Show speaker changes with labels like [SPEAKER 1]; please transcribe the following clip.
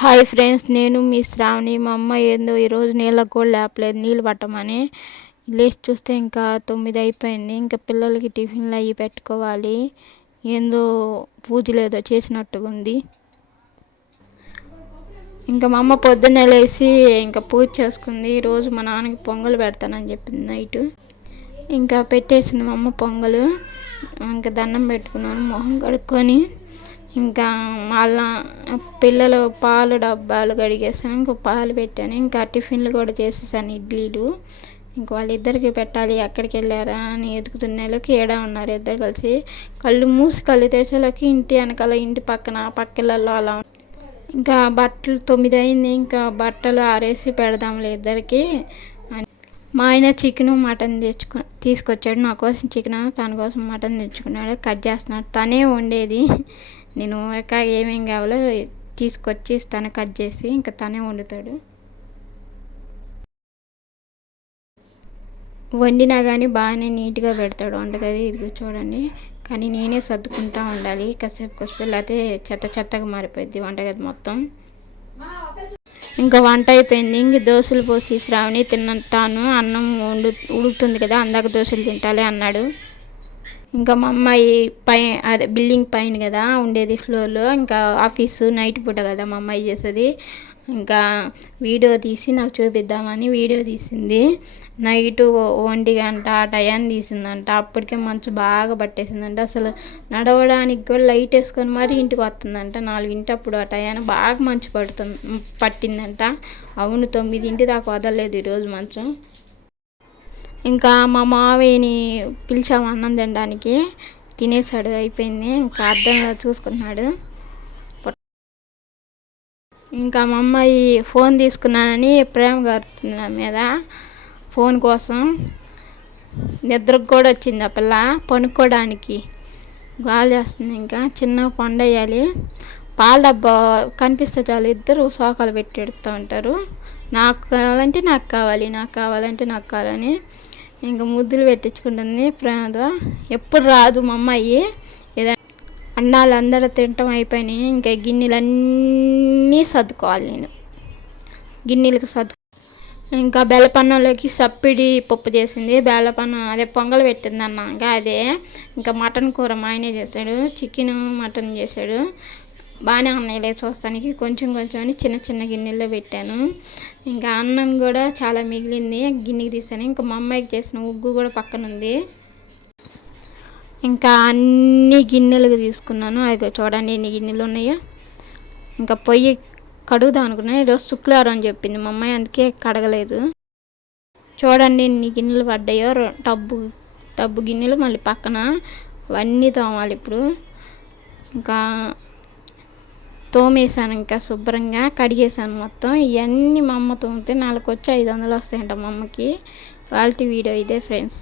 [SPEAKER 1] Hi friends నేను మీ శ్రావణి. మా అమ్మ ఏందో ఈరోజు నీళ్ళకు కూడా లేపలేదు నీళ్ళు పట్టమని లేచి చూస్తే ఇంకా తొమ్మిది అయిపోయింది. ఇంకా పిల్లలకి టిఫిన్లు అవి పెట్టుకోవాలి. ఏందో పూజలు ఏదో చేసినట్టుగా ఉంది ఇంకా మా అమ్మ పొద్దున్నే లేచి ఇంకా పూజ చేసుకుంది. ఈరోజు మా నాన్నకి పొంగలు పెడతానని చెప్పింది నైట్. ఇంకా పెట్టేసింది మా అమ్మ పొంగలు. ఇంకా దండం పెట్టుకున్నాను మొహం కడుక్కొని ఇంకా మళ్ళా పిల్లలు పాలు డబ్బాలు కడిగేసాను ఇంకా పాలు పెట్టాను. ఇంకా టిఫిన్లు కూడా చేసేసాను ఇడ్లీలు. ఇంక వాళ్ళిద్దరికి పెట్టాలి ఎక్కడికి వెళ్ళారా అని ఎదుగుతున్నలోకి ఏడా ఉన్నారు ఇద్దరు కలిసి. కళ్ళు మూసి కళ్ళు తెరిచేలోకి ఇంటి వెనకాల ఇంటి పక్కన పక్కిళ్ళల్లో అలా ఇంకా బట్టలు తొమ్మిది అయింది ఇంకా బట్టలు ఆరేసి పెడదాంలే ఇద్దరికి. మా ఆయన చికెను మటన్ తెచ్చుకు తీసుకొచ్చాడు. నా కోసం చికెన్ తన కోసం మటన్ తెచ్చుకున్నాడు. కట్ చేస్తున్నాడు. తనే వండేది. నేను ఇంకా ఏమేమి కావాలో తీసుకొచ్చి ఇస్తాను కట్ చేసి ఇంకా తనే వండుతాడు. వండినా కానీ బాగానే నీట్గా పెడతాడు. వంటగది ఇది చూడండి. కానీ నేనే సర్దుకుంటా ఉండాలి. కాసేపు కాసేపు అయితే చెత్త చెత్తగా మారిపోయింది వంటగది మొత్తం. ఇంకా వంట అయిపోయింది. ఇంక దోశలు పోసి శ్రావణి తింటాను అన్నం వండు ఉడుకుతుంది కదా అందాక దోశలు తింటాలే అన్నాడు. ఇంకా మా అమ్మాయి పై అదే బిల్డింగ్ పైన కదా ఉండేది ఫ్లోర్లో. ఇంకా ఆఫీసు నైట్ పూట కదా మా అమ్మాయి చేసేది. ఇంకా వీడియో తీసి నాకు చూపిద్దామని వీడియో తీసింది. నైట్ ఒంటి గంట ఆ టయాన్ని తీసిందంట. అప్పటికే మంచు బాగా పట్టేసిందంట. అసలు నడవడానికి కూడా లైట్ వేసుకొని మరీ ఇంటికి వస్తుందంట. నాలుగింటి అప్పుడు ఆ టయాన్ని బాగా మంచు పడుతుంది పట్టిందంట. అవును తొమ్మిదింటి దాకా వదలలేదు ఈరోజు మంచం. ఇంకా మా మావయ్యని పిలిచాము అన్నం తినడానికి. తినేసాడు అయిపోయింది. ఇంకా అర్థంగా చూసుకుంటున్నాడు. ఇంకా మా అమ్మాయి ఫోన్ తీసుకున్నానని ప్రేమ గారుతుంది మీద ఫోన్ కోసం నిద్రకు కూడా వచ్చింది ఆ పిల్ల పనుక్కోవడానికి గాలి చేస్తుంది ఇంకా. చిన్న పండు వేయాలి. పాల డబ్బా కనిపిస్తే చాలు ఇద్దరు సోకాలు పెట్టి ఎడుతూ ఉంటారు. నాకు కావాలంటే నాకు కావాలి నాకు కావాలంటే నాకు కావాలని ఇంకా ముద్దులు పెట్టించుకుంటుంది ప్రేమతో ఎప్పుడు రాదు మా అమ్మాయి. ఏదైనా అన్నాలు అందరూ తినటం అయిపోయినాయి. ఇంకా గిన్నెలన్నీ సర్దుకోవాలి నేను. గిన్నెలకు సర్దు ఇంకా బెల్లపన్నంలోకి సప్పిడి పప్పు చేసింది. బెల్లపన్నం అదే పొంగల్ పెట్టింది అన్నాక అదే ఇంకా మటన్ కూర మా ఆయనే చేశాడు. చికెన్ మటన్ చేశాడు. బాగానే ఉన్నాయి చూస్తానికి. కొంచెం కొంచెం అని చిన్న చిన్న గిన్నెల్లో పెట్టాను. ఇంకా అన్నం కూడా చాలా మిగిలింది. గిన్నెకి తీసాను. ఇంకా మా అమ్మాయికి చేసిన ఉగ్గు కూడా పక్కన ఉంది. ఇంకా అన్ని గిన్నెలకు తీసుకున్నాను. అది చూడండి ఎన్ని గిన్నెలు ఉన్నాయో. ఇంకా పొయ్యి కడుగుదాం అనుకున్నాను ఈరోజు శుక్రవారం అని చెప్పింది మా అమ్మాయి. అందుకే కడగలేదు. చూడండి ఎన్ని గిన్నెలు పడ్డాయో. టబ్బు టబ్బు గిన్నెలు మళ్ళీ పక్కన. అవన్నీ తోమాలి ఇప్పుడు. ఇంకా తోమేసాను ఇంకా శుభ్రంగా కడిగేసాను మొత్తం. ఇవన్నీ మా అమ్మ తోమితే నాలుగు వచ్చి ఐదు వందలు వస్తాయంట మా అమ్మకి. క్వాలిటీ వీడియో ఇదే ఫ్రెండ్స్.